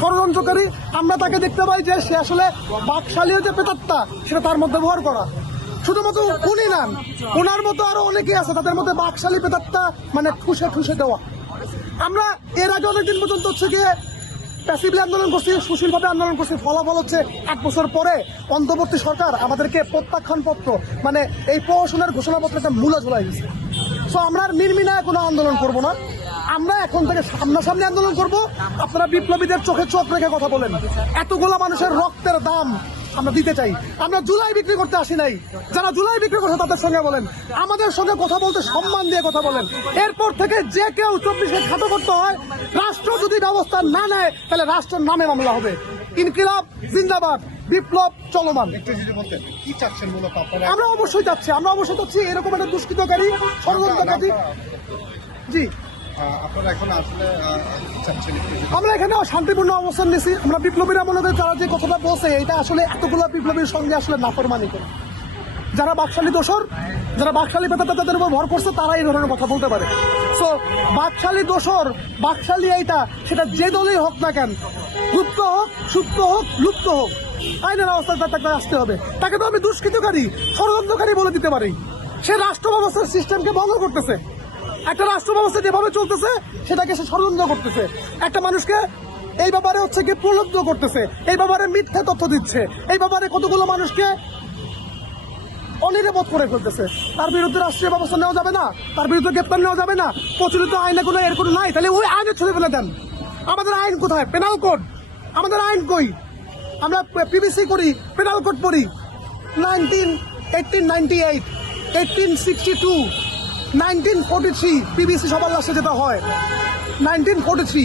ষড়যন্ত্রকারী, আমরা তাকে দেখতে পাই যে সে আসলে বাকশালীয় যে পেতাত্তা সেটা তার মধ্যে ব্যবহার করা। শুধুমাত্র উনি নান ওনার মতো আরও অনেকেই আছে, তাদের মধ্যে বাকশালী পেতাত্তা মানে ঠুসে ঠুসে দেওয়া। আমরা এর আগে অনেকদিন পর্যন্ত হচ্ছে গিয়ে প্যাসিভলি আন্দোলন করছি, সুশীলভাবে আন্দোলন করছি, ফলাফল হচ্ছে এক বছর পরে অন্তর্বর্তী সরকার আমাদেরকে প্রত্যাখ্যানপত্র মানে এই প্রহসনের ঘোষণাপত্র একটা মূলা ঝোলাই দিচ্ছে সো আমরা আর মিনমিনায় কোনো আন্দোলন করব না। আমরা এখন থেকে সামনাসামনি আন্দোলন করব। আপনারা বিপ্লবীদের চোখে চোখ রেখে কথা বলেন। এতগুলো মানুষের রক্তের দাম আমরা দিতে চাই। আমরা জুলাই বিক্রি করতে আসি নাই। যারা জুলাই বিক্রি করছে তাদের সঙ্গে বলেন। আমাদের সঙ্গে কথা বলতে সম্মান দিয়ে কথা বলেন। এরপর থেকে যে কেউ চব্বিশে খাটো করতে হয় রাষ্ট্র যদি ব্যবস্থা না নেয় তাহলে রাষ্ট্রের নামে মামলা হবে। ইনকিলাব জিন্দাবাদ বিপ্লব চলমান। আমরা অবশ্যই চাচ্ছি। আমরা অবশ্যই চাচ্ছি এরকম একটা দুষ্কৃতকারী ষড়যন্ত্রকারী। জি। আমরা এখানে শান্তিপূর্ণ অবস্থান নিছি আমরা বিপ্লবীরা মনে তারা যে কথাটা বলছে, এটা আসলে এতগুলো বিপ্লবীর সঙ্গে আসলে নাফরমানি করে। যারা বাকশালী দোষর, যারা বাকশালী পেতাতে তাদের উপর ভর করছে, তারা এই ধরনের কথা বলতে পারে। সো বাকশালী দোষর, বাকশালী এইটা, সেটা যে দলই হোক না কেন, গুপ্ত হোক, সুপ্ত হোক, লুপ্ত হোক, আইনের অবস্থায় তার তাকে আসতে হবে। তাকে তো আমি দুষ্কৃতকারী, ষড়যন্ত্রকারী বলে দিতে পারি। সে রাষ্ট্র ব্যবস্থার সিস্টেমকে ভঙ্গ করতেছে। একটা রাষ্ট্র ব্যবস্থা যেভাবে চলতেছে, সেটাকে সে ষড়যন্ত্র করতেছে। একটা মানুষকে এই ব্যাপারে হচ্ছে কি প্রলব্ধ করতেছে, এই ব্যাপারে মিথ্যা তথ্য দিচ্ছে, এই ব্যাপারে কতগুলো মানুষকে অনিরাপদ করে ফেলতেছে। তার বিরুদ্ধে রাষ্ট্রীয় ব্যবস্থা নেওয়া যাবে না, তার বিরুদ্ধে গ্রেপ্তার নেওয়া যাবে না, প্রচলিত আইনে কোনো এর কোনো নাই, তাহলে ওই আইনে ছুড়ে ফেলে দেন। আমাদের আইন কোথায়? পেনাল কোড আমাদের আইন কই? আমরা পিবিসি করি পেনাল কোড পড়ি। Nineteen eighteen ninety eight eighteen sixty two nineteen forty three PVC সবার লাস্টে যেটা হয়। Nineteen forty three.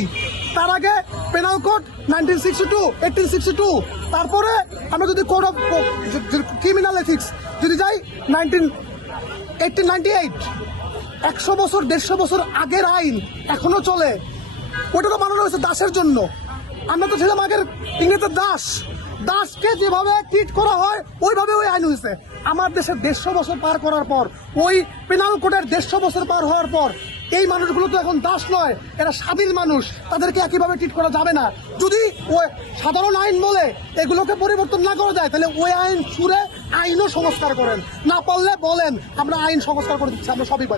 তার আগে penal code nineteen sixty two eighteen sixty two তারপরে আমরা যদি কোড অফ ক্রিমিনাল এথিক্স যদি যাই নাইনটিন এইটিন নাইনটি এইট একশো বছর, দেড়শো বছর আগের আইন এখনও চলে। ওটা তো বানানো হয়েছে দাসের জন্য। আমরা তো ছিলাম আগের ইংরেজের দাস। দাসকে যেভাবে ট্রিট করা হয় ওইভাবে ওই আইন হয়েছে। আমার দেশের দেড়শো বছর পার করার পর, ওই পেনাল কোডের দেড়শো বছর পার হওয়ার পর, এই মানুষগুলো তো এখন দাস নয়, এরা স্বাধীন মানুষ, তাদেরকে একইভাবে ট্রিট করা যাবে না। যদি ওই সাধারণ আইন বলে এগুলোকে পরিবর্তন না করা যায়, তাহলে ওই আইন ছুড়ে আইনও সংস্কার করেন। না পারলে বলেন, আমরা আইন সংস্কার করে দিচ্ছি, আমরা সবই